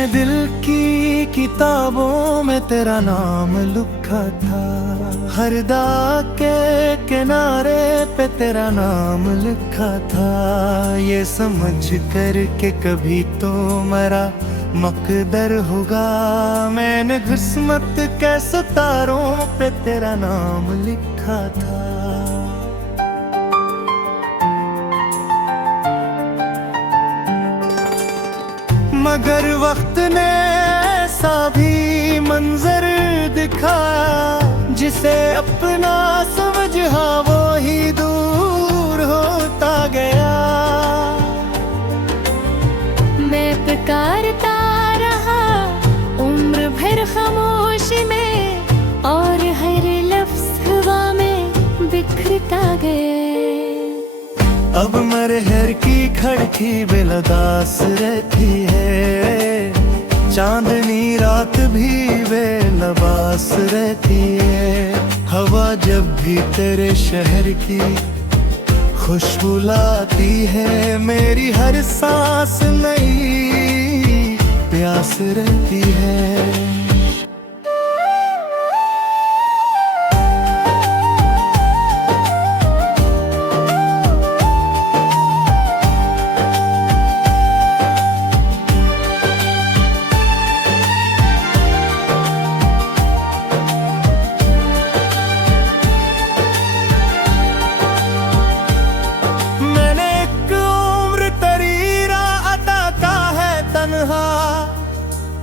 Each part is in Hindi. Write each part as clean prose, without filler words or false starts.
मैंने दिल की किताबों में तेरा नाम लिखा था, हर दाग के किनारे पे तेरा नाम लिखा था। ये समझ कर के कभी तो मेरा मकदर होगा, मैंने किस्मत के सितारों पे तेरा नाम लिखा था। मगर वक्त ने ऐसा भी मंजर दिखाया, जिसे अपना समझा वो ही दूर होता गया। मैं पुकारता रहा उम्र भर खामोशी में, और हर लफ्ज हवा में बिखरता गया। अब मरहर की खड़की बेलदास रहती है, चांदनी रात भी बेलबास रहती है। हवा जब भी तेरे शहर की खुशबू लाती है, मेरी हर सांस नई प्यास रहती है।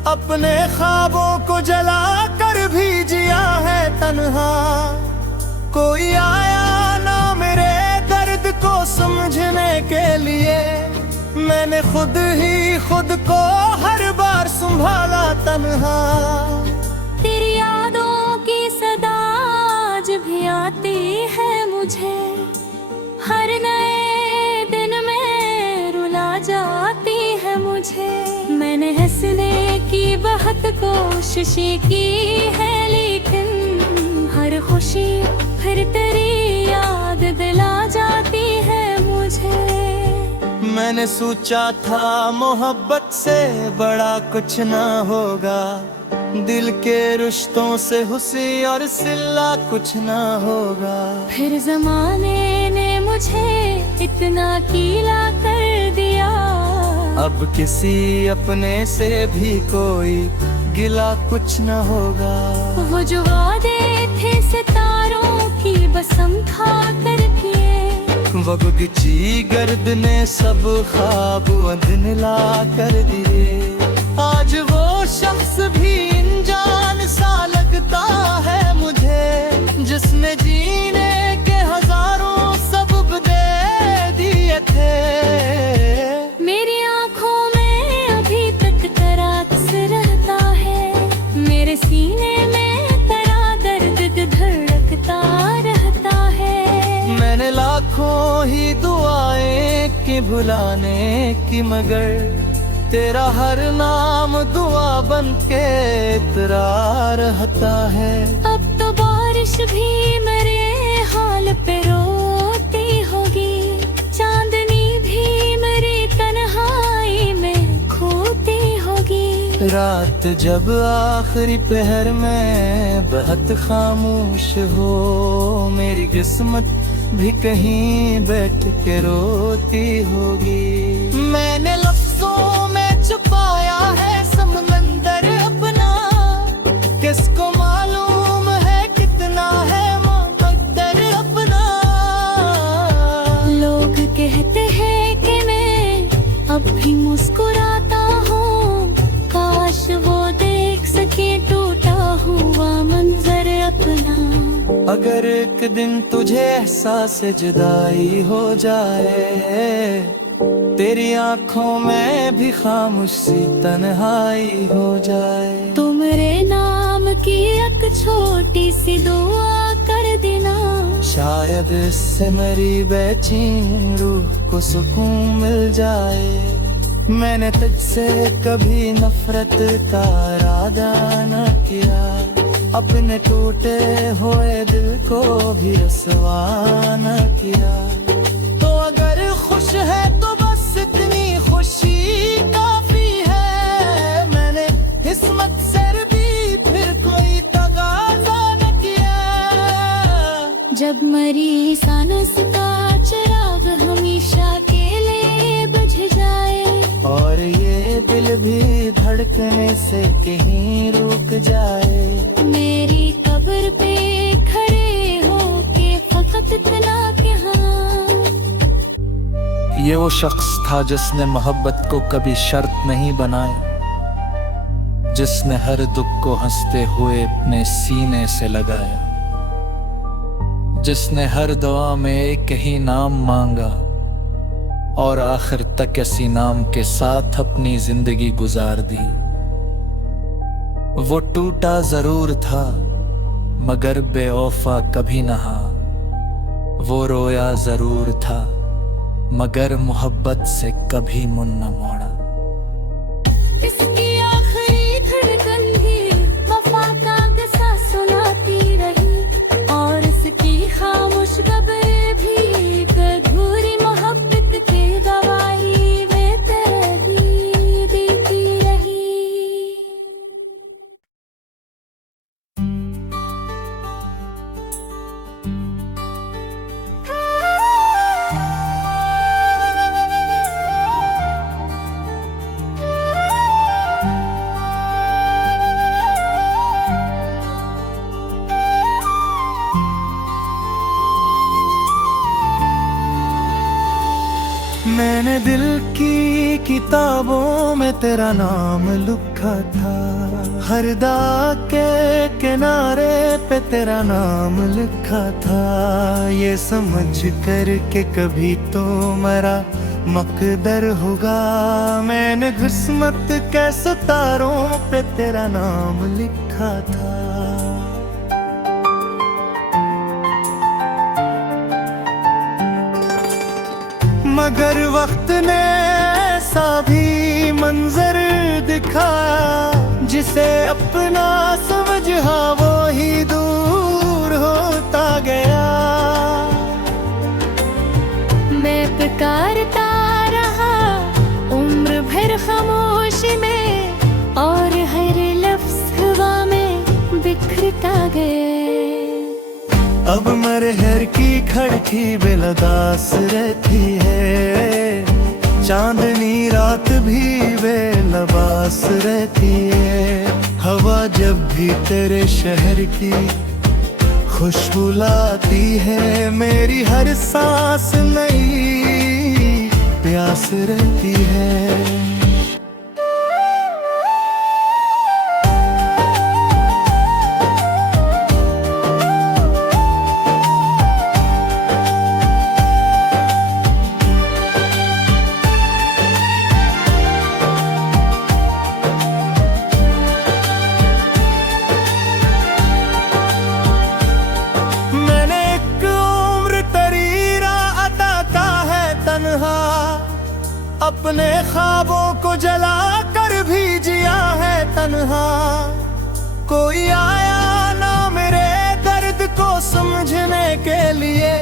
अपने ख्वाबों को जला कर भी जिया है तन्हा, कोई आया ना मेरे दर्द को समझने के लिए। मैंने खुद ही खुद को हर बार संभाला तन्हा। तेरी यादों की सदा आज भी आती है मुझे, हर नए दिन में रुला जाती है मुझे। मैंने हंसने की बहुत कोशिश की है, लेकिन हर खुशी फिर तेरी याद दिला जाती है मुझे। मैंने सोचा था मोहब्बत से बड़ा कुछ ना होगा, दिल के रिश्तों से हुस्न और सिला कुछ ना होगा। फिर जमाने ने मुझे इतना कीला कर दिया, अब किसी अपने से भी कोई गिला कुछ न होगा। वो जो वादे थे सितारों की बसम खा कर किए, वक्त की गर्द ने सब ख्वाब दिन ला कर दिए। आज वो शख्स भी अनजान सा लगता है मुझे, जिसने जीने के हजारों सबब दे दिए थे। मेरी आंखों में अभी तक तेरा अक्स रहता है, मेरे सीने में तेरा दर्द धड़कता रहता है। मैंने लाखों ही दुआएं की भुलाने की, मगर तेरा हर नाम दुआ बन के इतरा रहता है। अब तो बारिश भी मेरे हाल पे रोती होगी, चांदनी भी मेरी तन्हाई में खोती होगी। रात जब आखिरी पहर में बहुत खामोश हो, मेरी किस्मत भी कहीं बैठ के रोती होगी। मैंने लफ्जों में छुपाया है समंदर अपना, किसको मालूम है कितना है मुकद्दर अपना। लोग कहते हैं कि मैं अब भी मुस्कुराता हूँ, काश वो देख सके टूटा हुआ मंजर अपना। अगर एक दिन तुझे एहसास जुदाई हो जाए, तेरी आंखों में भी खामोशी तन्हाई हो जाए, तो मेरे नाम की एक छोटी सी दुआ कर देना। शायद इससे मेरी बेचैन रूह को सुकून मिल जाए। मैंने तुझसे कभी नफरत का इरादा न किया, अपने टूटे हुए दिल को भी रसवा न किया। तो अगर खुश है तो बस इतनी खुशी काफी है। मैंने जब मरी सानस का चिराग हमेशा के लिए बुझ जाए, और ये दिल भी धड़कने से कहीं रुक जाए। मेरी कब्र पे खड़े हो के फकत इतना कि हाँ। ये वो शख्स था जिसने मोहब्बत को कभी शर्त नहीं बनाया, जिसने हर दुख को हंसते हुए अपने सीने से लगाया, जिसने हर दुआ में एक ही नाम मांगा और आखिर तक इसी नाम के साथ अपनी जिंदगी गुजार दी। वो टूटा जरूर था मगर बेवफा कभी न हा, वो रोया जरूर था मगर मोहब्बत से कभी मुंह न मोड़ा। इसकी आखिरी धड़कन भी वफा का किस्सा सुनाती रही, और इसकी खामोश खबरें भी अधूरी मोहब्बत की गवाही बेदर्दी देती रही। मैंने दिल की किताबों में तेरा नाम लिखा था, हर दाग के किनारे पे तेरा नाम लिखा था। ये समझ कर के कभी तो मेरा मकदर होगा, मैंने किस्मत के सितारों पे तेरा नाम लिखा था। मगर वक्त ने ऐसा भी मंजर दिखाया, जिसे अपना समझा वो ही दूर होता गया। मैं पुकारता रहा उम्र भर खामोशी में, और हर लफ्ज हवा में बिखरता गया। अब मरहर की खड़की बेलदास रहती है, चांदनी रात भी बेलबास रहती है। हवा जब भी तेरे शहर की खुशबू लाती है, मेरी हर सांस नई प्यास रहती है। अपने ख्वाबों को जला कर भी जिया है तन्हा, कोई आया ना मेरे दर्द को समझने के लिए।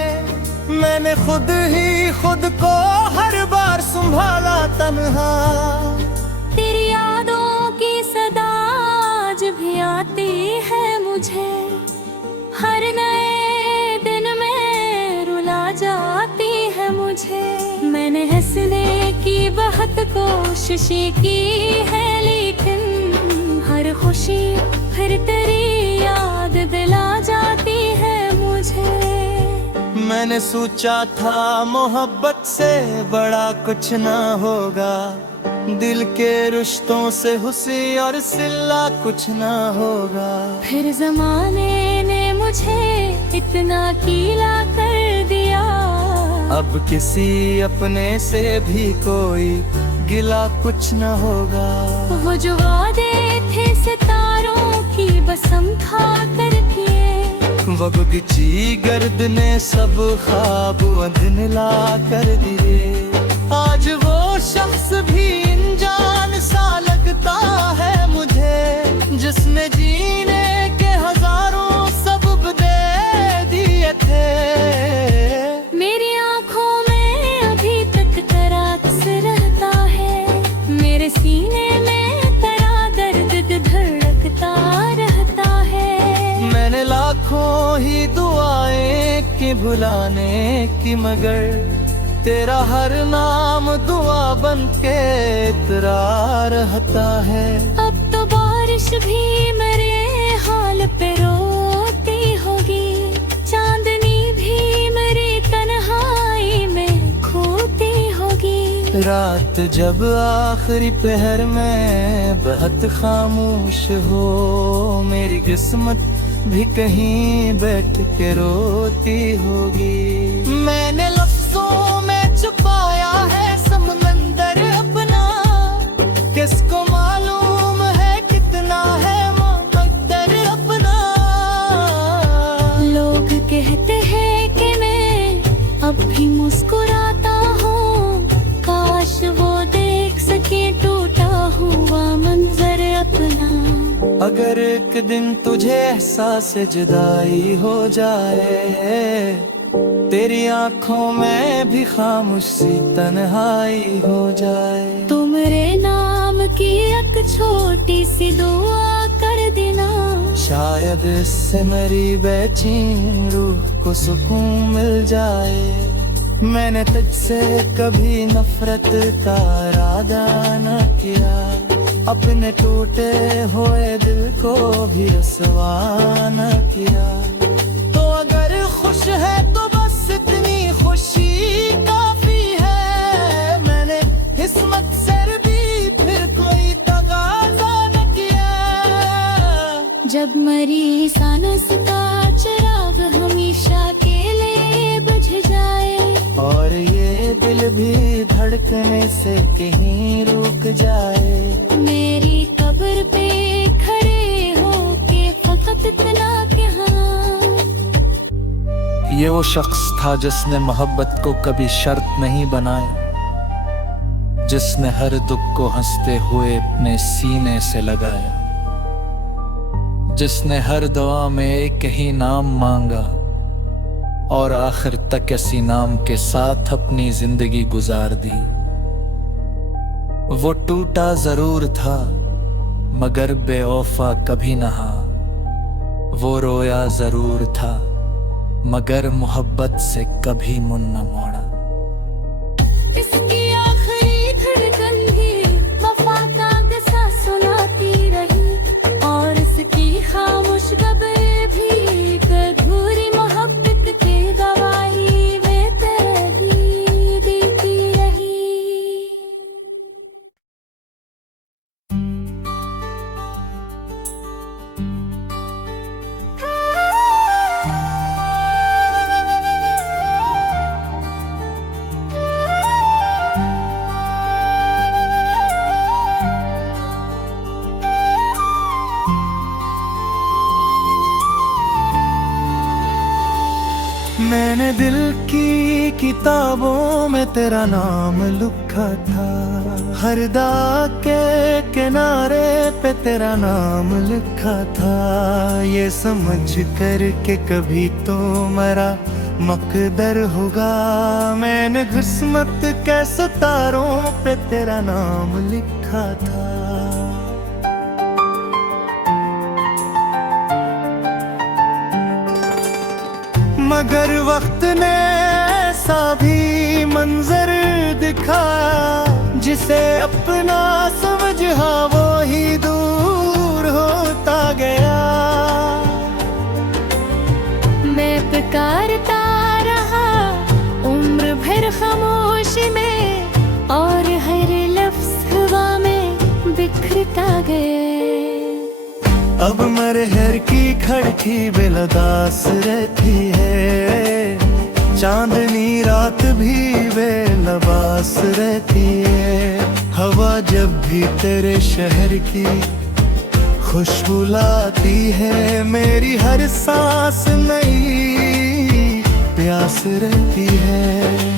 मैंने खुद ही खुद को हर बार संभाला तन्हा। तेरी यादों की सदा आज भी आती है मुझे, हर नए दिन में रुला जाती है मुझे। मैंने हंसने की बहुत कोशिश की है, लेकिन हर खुशी फिर तेरी याद दिला जाती है मुझे। मैंने सोचा था मोहब्बत से बड़ा कुछ ना होगा, दिल के रिश्तों से हुसी और सिला कुछ ना होगा। फिर जमाने ने मुझे इतना कीला कर दिया, अब किसी अपने से भी कोई गिला कुछ न होगा। वो जो वादे थे सितारों की बसम खा कर किए, वगुची गर्द ने सब ख्वाब अधनिला कर दिए। आज वो शख्स भी अनजान सा लगता है मुझे, जिसने जीने के हजारों सबब दे दिए थे। मेरी आंखों में अभी तक तेरा अक्स रहता है, मेरे सीने में तेरा दर्द धड़कता रहता है। मैंने लाखों ही दुआएं भुलाने की, मगर तेरा हर नाम दुआ बन के इतरा रहता है। अब तो बारिश भी मेरे हाल पे रोती होगी, चांदनी भी मेरी तन्हाई में खोती होगी। रात जब आखिरी पहर में बहुत खामोश हो, मेरी किस्मत भी कहीं बैठ के रोती होगी। मैंने लफ्जों में छुपाया है समंदर अपना, किसको मालूम है कितना है मुकद्दर अपना। लोग कहते हैं कि मैं अब भी मुस्कुराता हूँ, काश वो देख सके टूटा हुआ मंजर अपना। अगर एक दिन तुझे एहसास जुदाई हो जाए, तेरी आंखों में भी खामोश सी तन्हाई हो जाए, तो मेरे नाम की एक छोटी सी दुआ कर देना। शायद इससे मेरी बेचैन रूह को सुकून मिल जाए। मैंने तुझसे कभी नफरत का इरादा न किया, अपने टूटे हुए दिल को भी रसवा न किया। तो अगर खुश है तो बस इतनी खुशी काफी है, मैंने किस्मत से भी फिर कोई तगाजा न किया। जब मरी सानस का चिराग हमेशा के लिए बुझ जाए, और ये दिल भी धड़कने से कहीं रुक जाए, मेरी कब्र पे खड़े हो के फकत इतना कि हाँ। ये वो शख्स था जिसने मोहब्बत को कभी शर्त नहीं बनाया, जिसने हर दुख को हंसते हुए अपने सीने से लगाया, जिसने हर दुआ में एक ही नाम मांगा और आखिर तक इसी नाम के साथ अपनी जिंदगी गुजार दी। वो टूटा जरूर था मगर बेवफा कभी नहा, वो रोया जरूर था मगर मोहब्बत से कभी मुंह न मोड़ा। इसकी आखिरी धड़कन भी वफा का किस्सा सुनाती रही, और इसकी खामोश कब्र भी एक अधूरी मोहब्बत की गवाही बेदर्दी देती रही। मैंने दिल की किताबों में तेरा नाम लिखा था, हर दाग के किनारे पे तेरा नाम लिखा था। ये समझ कर के कभी तो मेरा मकदर होगा, मैंने किस्मत के सितारों पे तेरा नाम लिखा था। मगर वक्त ने ऐसा भी मंजर दिखाया, जिसे अपना समझा वो ही दूर होता गया। मैं पुकारता रहा उम्र भर खामोशी में, और हर लफ्ज हवा में बिखरता गया। अब मरहर की खड़की बेलदास रहती है, चांदनी रात भी बेलबास रहती है। हवा जब भी तेरे शहर की खुशबू लाती है, मेरी हर सांस नई प्यास रहती है।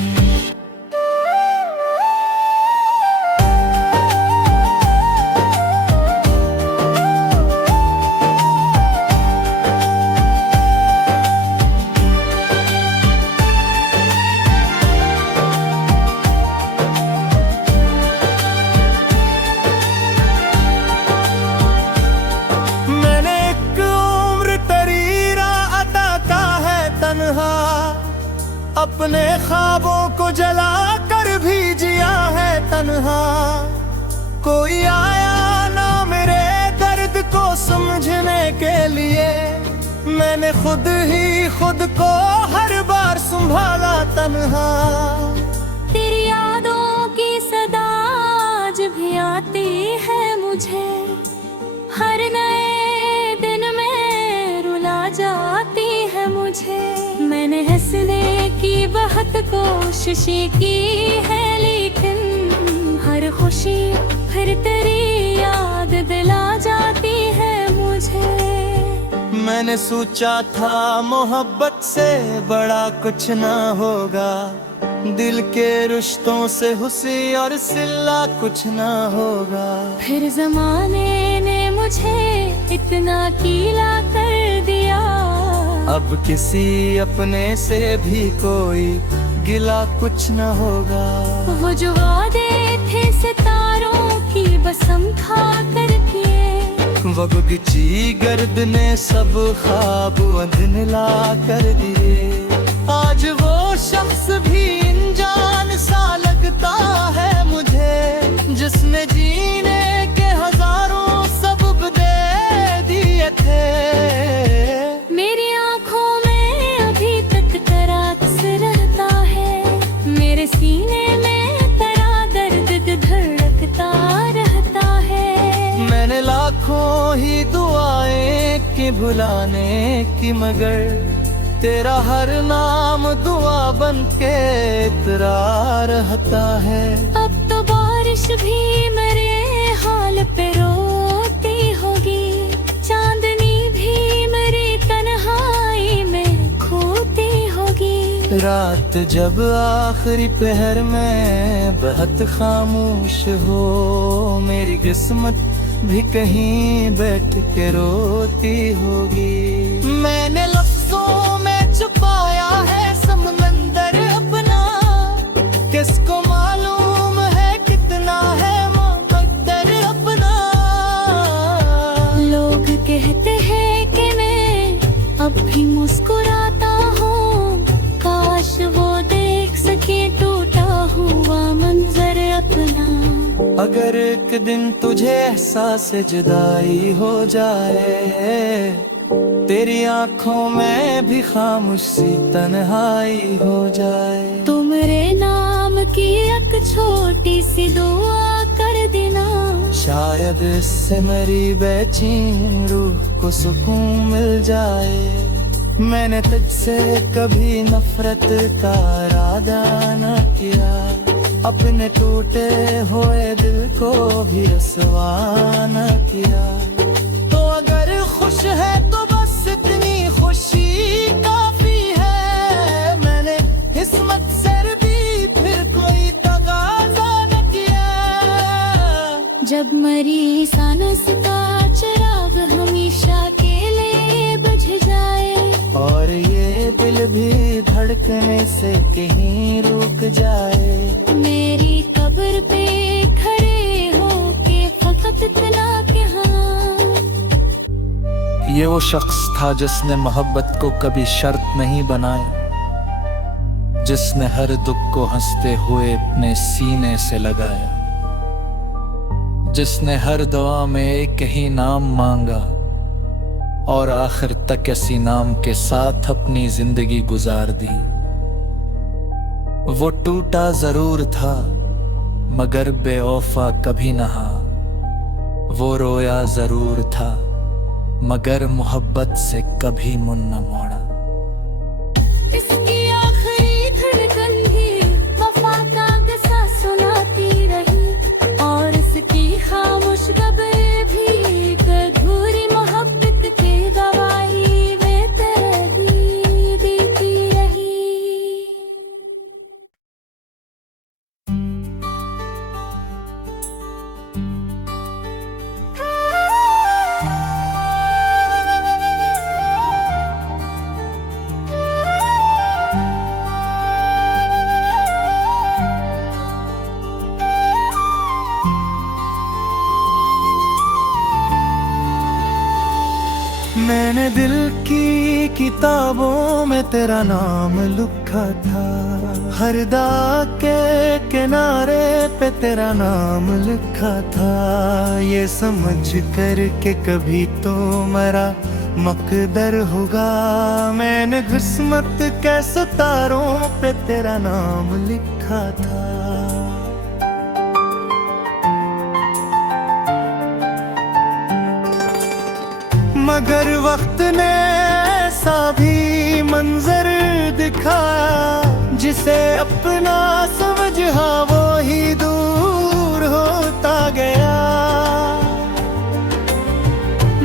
अपने ख्वाबों को जला कर भी जिया है तन्हा। कोई आया ना मेरे दर्द को समझने के लिए, मैंने खुद ही खुद को हर बार संभाला तन्हा। तेरी यादों की सदा आज भी आती है मुझे, हर नए दिन में रुला जाती है मुझे। मैंने हंसने की बहुत कोशिशें की है, लेकिन हर खुशी फिर तेरी याद दिला जाती है मुझे। मैंने सोचा था मोहब्बत से बड़ा कुछ ना होगा, दिल के रिश्तों से हुस्न और सिला कुछ ना होगा। फिर जमाने ने मुझे इतना गीला कर दिया, अब किसी अपने से भी कोई गिला कुछ न होगा। वो जो वादे थे सितारों की बसम खा कर किए, वगुची गर्द ने सब ख्वाब अधनिला कर दिए। आज वो शख्स भी अनजान सा लगता है मुझे, जिसने जीने के हजारों सबब दे दिए थे। मेरी आंखों में अभी तक तेरा अक्स रहता है, मेरे सीने में तेरा दर्द धड़कता रहता है। मैंने लाखों ही दुआएं की भुलाने की, मगर तेरा हर नाम दुआ बन के इतरा रहता है। अब तो बारिश भी मेरे हाल पे रोती होगी, चांदनी भी मेरी तन्हाई में खोती होगी। रात जब आखिरी पहर में बहुत खामोश हो, मेरी किस्मत भी कहीं बैठ के रोती होगी। मैंने लफ्जों में छुपाया है समंदर अपना, किसको मालूम है कितना है मुकद्दर अपना। लोग कहते हैं कि मैं अब भी मुस्कुराता हूँ, काश वो देख सके टूटा हुआ मंजर अपना। अगर एक दिन तुझे एहसास जुदाई हो जाए, तेरी आंखों में भी खामोशी तन्हाई हो जाए, तो मेरे नाम की एक छोटी सी दुआ कर देना। शायद इससे मेरी बेचैन रूह को सुकून मिल जाए। मैंने तुझसे कभी नफरत का इरादा न किया, अपने टूटे हुए दिल को भी रसवा न किया। तो अगर खुश है तो बस इतनी खुशी काफी है, मैंने किस्मत से भी फिर कोई तगाजा न किया। जब मरी सानस का चिराग हमेशा के लिए बुझ जाए, और ये दिल भी धड़कने से कहीं रुक जाए, मेरी कब्र पे खड़े होके फकत इतना के हाँ। ये वो शख्स था जिसने मोहब्बत को कभी शर्त नहीं बनाया, जिसने हर दुख को हंसते हुए अपने सीने से लगाया, जिसने हर दुआ में एक ही नाम मांगा और आखिर तक इसी नाम के साथ अपनी जिंदगी गुजार दी। वो टूटा जरूर था मगर बेवफा कभी न हा, वो रोया जरूर था मगर मोहब्बत से कभी मुंह न मोड़ा। इसकी आखिरी धड़कन भी वफा का किस्सा सुनाती रही, और इसकी खामोश खबरें भी अधूरी मोहब्बत की गवाही में तेरी देती रही। किताबों में तेरा नाम लिखा था, हर दाग के किनारे पे तेरा नाम लिखा था। ये समझ कर के कभी तो मेरा मकदर होगा, मैंने किस्मत के सितारों पे तेरा नाम लिखा था। मगर वक्त ने ऐसा भी मंजर दिखाया, जिसे अपना समझा वो ही दूर होता गया।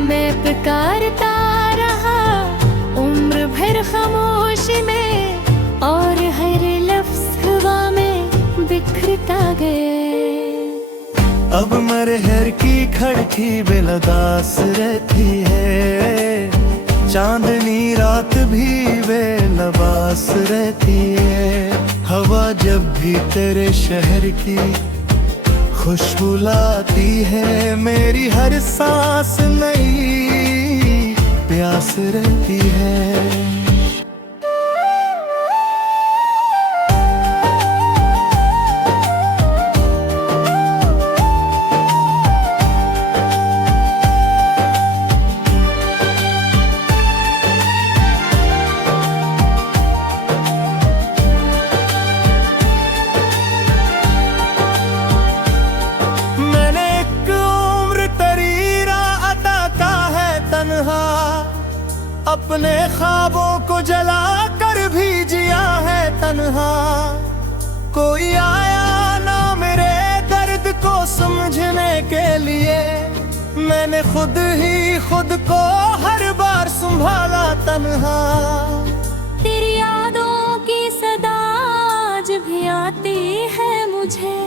मैं पुकारता रहा उम्र भर खामोशी में, और हर लफ्ज हवा में बिखरता गया। अब मरहर की खड़की बेलदास रहती है, चांदनी रात भी बेलबास रहती है। हवा जब भी तेरे शहर की खुशबू लाती है, मेरी हर सांस नई प्यास रहती है। अपने ख्वाबों को जला कर भी जिया है तन्हा, कोई आया ना मेरे दर्द को समझने के लिए। मैंने खुद ही खुद को हर बार संभाला तन्हा। तेरी यादों की सदा आज भी आती है मुझे,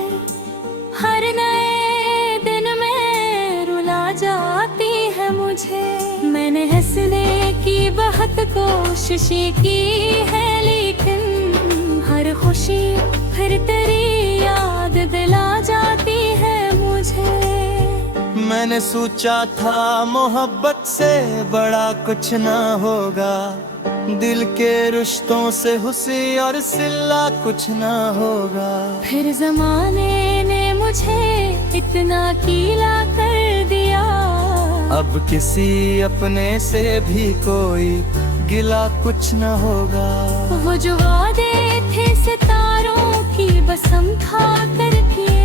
हर नए दिन में रुला जाती है मुझे। मैंने हंसने की बहुत कोशिश की है, लेकिन हर खुशी फिर तेरी याद दिला जाती है मुझे। मैंने सोचा था मोहब्बत से बड़ा कुछ ना होगा, दिल के रिश्तों से हुस्न और सिला कुछ ना होगा। फिर जमाने ने मुझे इतना कीला कर दिया, अब किसी अपने से भी कोई गिला कुछ न होगा। वो जो वादे थे सितारों की बसम खा कर किए,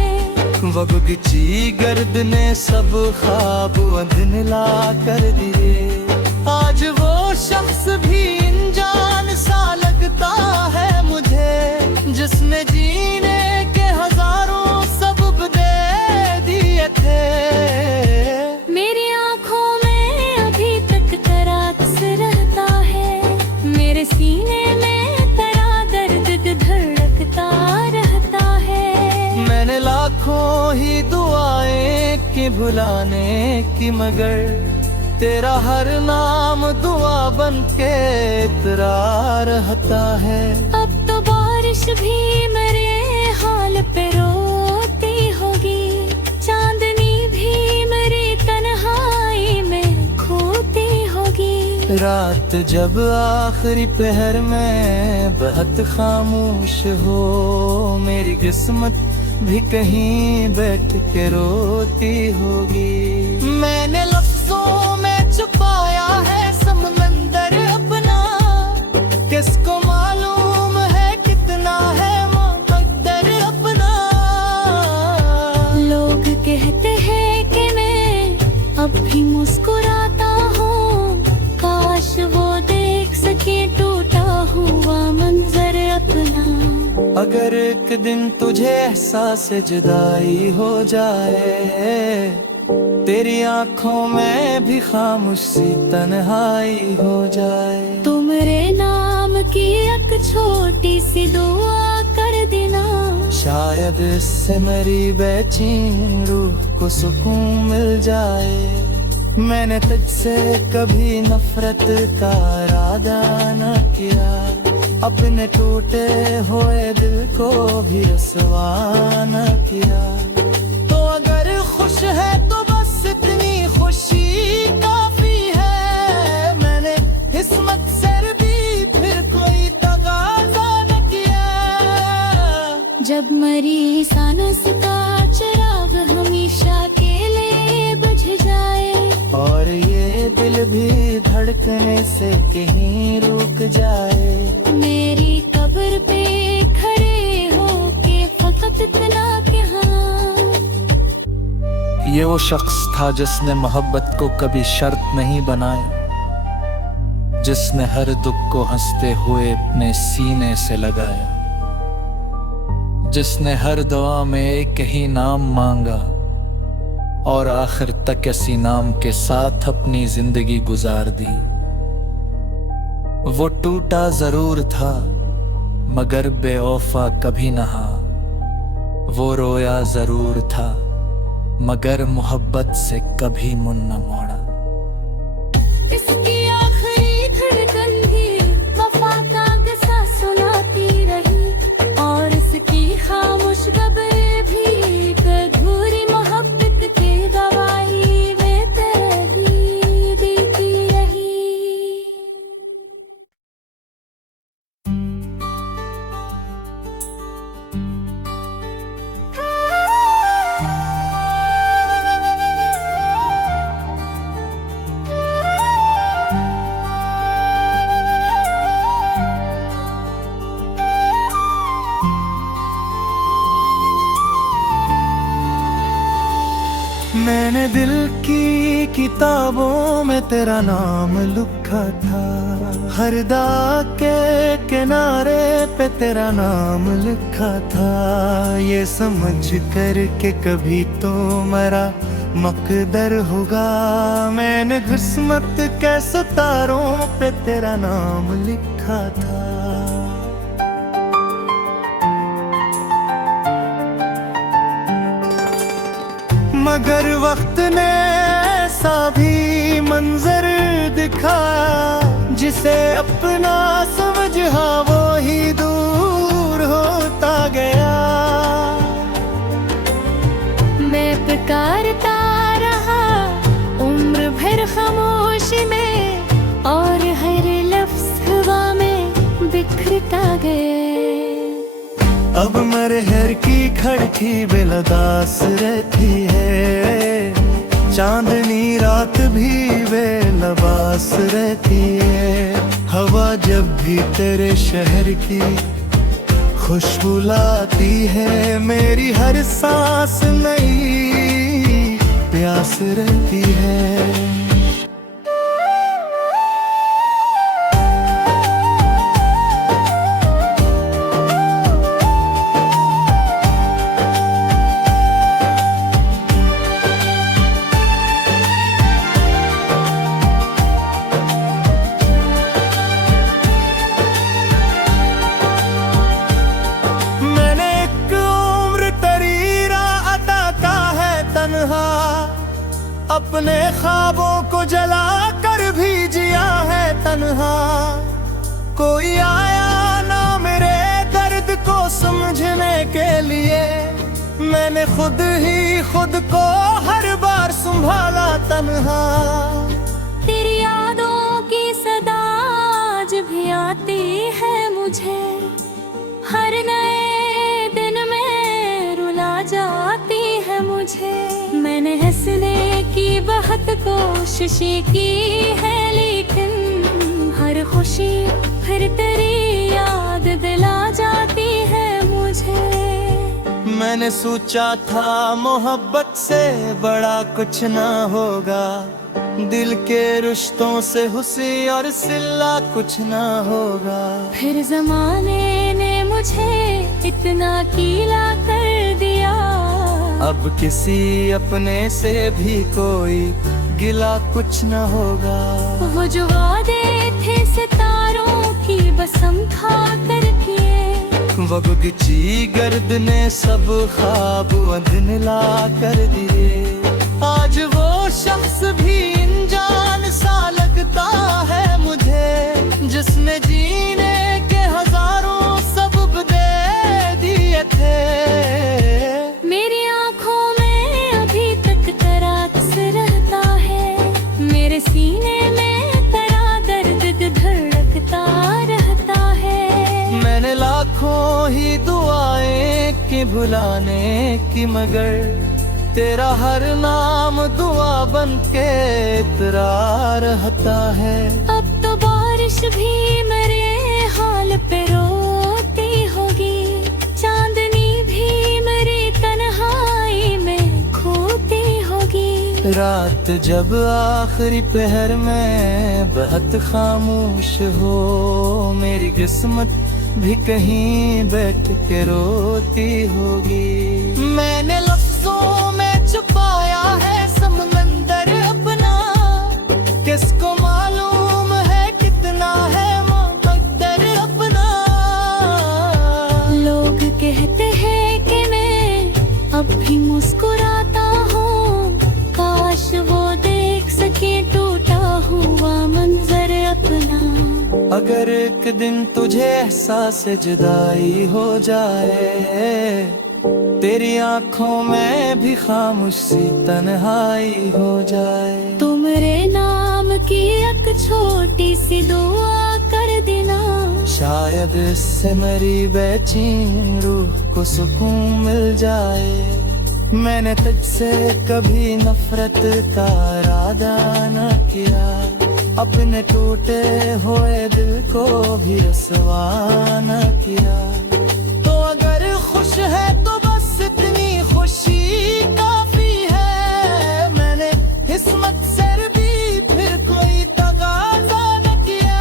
वगुची गर्द ने सब ख्वाब अंधला कर दिए। आज वो शख्स भी अनजान सा लगता है मुझे, जिसने जीने के हजारों सबब दे दिए थे। मेरी आंखों में अभी तक तेरा अक्स रहता है, मेरे सीने में तेरा दर्द धड़कता रहता है। मैंने लाखों ही दुआएं की भुलाने की, मगर तेरा हर नाम दुआ बन के इतरा रहता है। अब तो बारिश भी मेरे हाल पे रोती होगी, चांदनी भी मेरी तन्हाई में खोती होगी। रात जब आखिरी पहर में बहुत खामोश हो, मेरी किस्मत भी कहीं बैठ के रोती होगी। मैंने लफ्जों में छुपाया है समंदर अपना, किसको मालूम है कितना है मुकद्दर अपना। लोग कहते हैं कि मैं अब भी मुस्कुराता हूँ, काश वो देख सके टूटा हुआ मंजर अपना। अगर एक दिन तुझे एहसास जुदाई हो जाए, तेरी आंखों में भी खामोशी तन्हाई हो जाए, तो मेरे नाम की एक छोटी सी दुआ कर देना। शायद इससे मेरी बेचैन रूह को सुकून मिल जाए। मैंने तुझसे कभी नफरत का इरादा न किया, अपने टूटे हुए दिल को भी रसवा न किया। तो अगर खुश है तो बस इतनी खुशी काफी है, मैंने किस्मत से जब मरी सानस का चिराग हमेशा के लिए बुझ जाए, और ये दिल भी धड़कने से कहीं रुक जाए। मेरी कब्र पे खड़े हो के फकत इतना कि हाँ। ये वो शख्स था जिसने मोहब्बत को कभी शर्त नहीं बनाया, जिसने हर दुख को हंसते हुए अपने सीने से लगाया, जिसने हर दुआ में एक ही नाम मांगा और आखिर तक इसी नाम के साथ अपनी जिंदगी गुजार दी। वो टूटा जरूर था मगर बेवफा कभी नहा, वो रोया जरूर था मगर मोहब्बत से कभी मुंह न मोड़ा। इसकी आखिरी धड़कन भी वफा का किस्सा सुनाती रही, और इसकी खामोश कब्र भी एक अधूरी मोहब्बत की गवाही बेदर्दी देती रही। मैंने दिल की किताबों में तेरा नाम लिखा था, हर दाग के किनारे पे तेरा नाम लिखा था। ये समझ कर के कभी तो मेरा मकदर होगा, मैंने किस्मत के सितारों पे तेरा नाम लिखा था। मगर वक्त ने ऐसा भी मंजर दिखाया, जिसे अपना समझा वो ही दूर होता गया। मैं पुकारता रहा उम्र भर खामोशी में, और हर लफ्ज हवा में बिखरता गया। अब मरहर की खड़की बेलदास रहती है, चांदनी रात भी बेलबास रहती है। हवा जब भी तेरे शहर की खुशबू लाती है, मेरी हर सांस नई प्यास रहती है। अपने ख्वाबों को जला कर भी जिया है तन्हा, कोई आया ना मेरे दर्द को समझने के लिए। मैंने खुद ही खुद को हर बार संभाला तन्हा। तेरी यादों की सदा आज भी आती है मुझे, हर नए दिन में रुला जाती है मुझे। मैंने हंसने की बहुत कोशिशें की है, लेकिन हर खुशी फिर तेरी याद दिला जाती है मुझे। मैंने सोचा था मोहब्बत से बड़ा कुछ ना होगा, दिल के रिश्तों से हुस्न और सिला कुछ ना होगा। फिर जमाने ने मुझे इतना कीला कर दिया, अब किसी अपने से भी कोई गिला कुछ न होगा। वो जो वादे थे सितारों की कसम खा कर किए, वगुची गर्द ने सब ख्वाब अधनला कर दिए। आज वो शख्स भी अनजान सा लगता है मुझे, जिसने जीने के हजारों सबब दे दिए थे। मेरी आंखों में अभी तक तेरा अक्स रहता है, मेरे सीने में तेरा दर्द धड़कता रहता है। मैंने लाखों लाखों ही दुआएं कि भुलाने की, मगर तेरा हर नाम दुआ बन के इतरा रहता है। अब तो बारिश भी मेरे हाल पे रोती होगी, चांदनी भी मेरी तन्हाई में खोती होगी। रात जब आखिरी पहर में बहुत खामोश हो, मेरी किस्मत भी कहीं बैठ के रोती होगी। मैंने लफ्जों में छुपाया है समंदर अपना, किसको मालूम है कितना है मुकद्दर अपना। लोग कहते हैं कि मैं अब भी मुस्कुराता हूँ, काश वो देख सके टूटा हुआ मंजर अपना। अगर एक दिन तुझे एहसास जुदाई हो जाए, तेरी आंखों में भी खामोशी तन्हाई हो जाए, तो मेरे नाम की एक छोटी सी दुआ कर देना। शायद इससे मेरी बेचैन रूह को सुकून मिल जाए। मैंने तुझसे कभी नफरत का इरादा न किया, अपने टूटे हुए दिल को भी रसवा न किया। तो अगर खुश है तो बस इतनी खुशी काफी है, मैंने किस्मत से भी फिर कोई तगाजा न किया।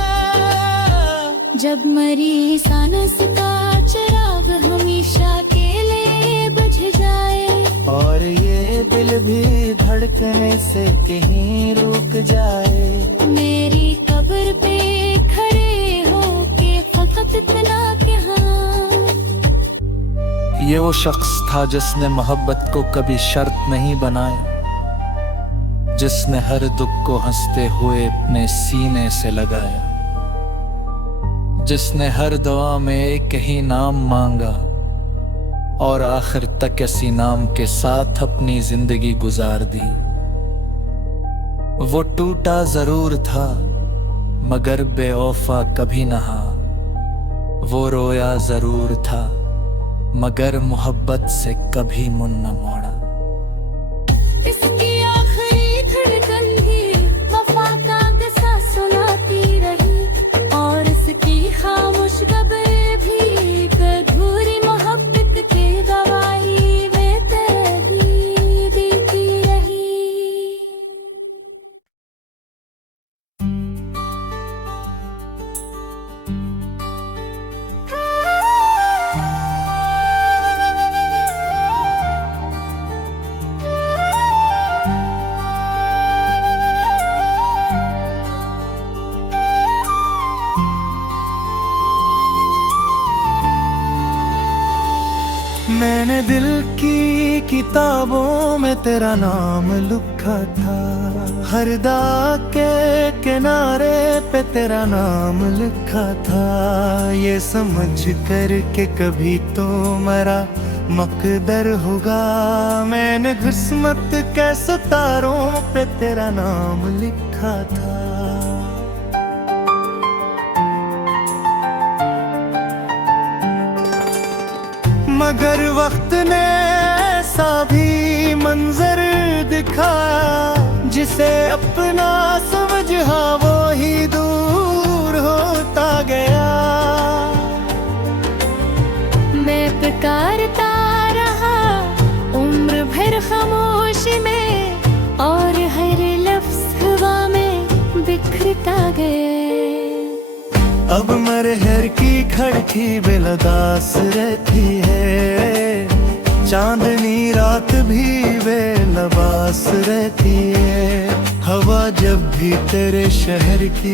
जब मरी सानस का चिराग हमेशा के लिए बुझ जाए, और ये दिल भी धड़कने से कहीं रुक जाए, मेरी कब्र पे खड़े हो के फकत इतना कि हाँ। ये वो शख्स था जिसने मोहब्बत को कभी शर्त नहीं बनाया, जिसने हर दुख को हंसते हुए अपने सीने से लगाया, जिसने हर दुआ में एक ही नाम मांगा और आखिर तक इसी नाम के साथ अपनी जिंदगी गुजार दी। वो टूटा जरूर था मगर बेवफा कभी नहा, वो रोया जरूर था मगर मोहब्बत से कभी मुंह न मोड़ा। इसकी आखिरी धड़कन भी वफा का किस्सा सुनाती रही, और इसकी खामोश कब्र भी एक अधूरी मोहब्बत की गवाही में तेरी देती रही। मैंने दिल की किताबों में तेरा नाम लिखा था, हर दाग के किनारे पे तेरा नाम लिखा था। ये समझ कर के कभी तो मेरा मकदर होगा, मैंने किस्मत के सितारों पे तेरा नाम लिखा था। मगर वक्त ने ऐसा भी मंजर दिखाया, जिसे अपना समझा वो ही दूर होता गया। मैं पुकारता रहा उम्र भर खामोशी में, और हर लफ्ज हवा में बिखरता गया। अब मरहर की खड़की बेलदास रहती है, चांदनी रात भी बेलबास रहती है। हवा जब भी तेरे शहर की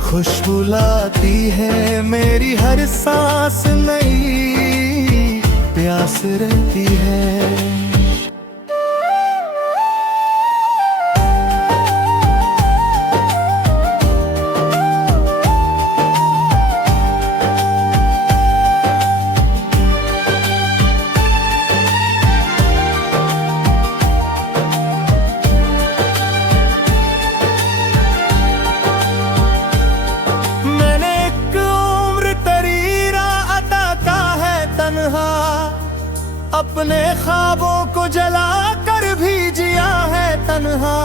खुशबू लाती है, मेरी हर सांस नई प्यास रहती है। अपने ख्वाबों को जला कर भी जिया है तन्हा।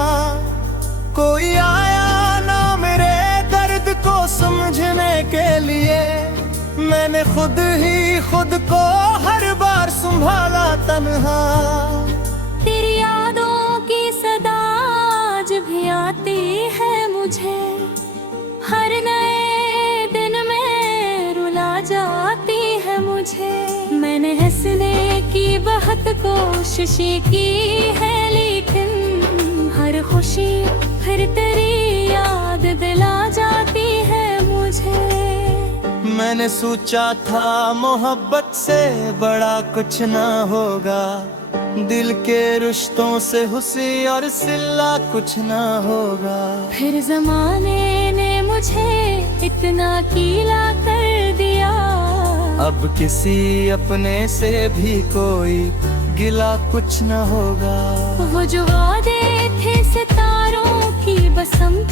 कोई आया ना मेरे दर्द को समझने के लिए, मैंने खुद ही खुद को हर बार संभाला तन्हा। तेरी यादों की सदा आज भी आती है मुझे, हर नए दिन में रुला जाती है मुझे। मैंने हंसने की बहुत कोशिश की है, लेकिन हर खुशी फिर तेरी याद दिला जाती है मुझे। मैंने सोचा था मोहब्बत से बड़ा कुछ ना होगा, दिल के रिश्तों से हुसी और सिला कुछ ना होगा। फिर जमाने ने मुझे इतना कीला कर दिया, अब किसी अपने से भी कोई गिला कुछ न होगा। वो जो वादे थे सितारों की बसंत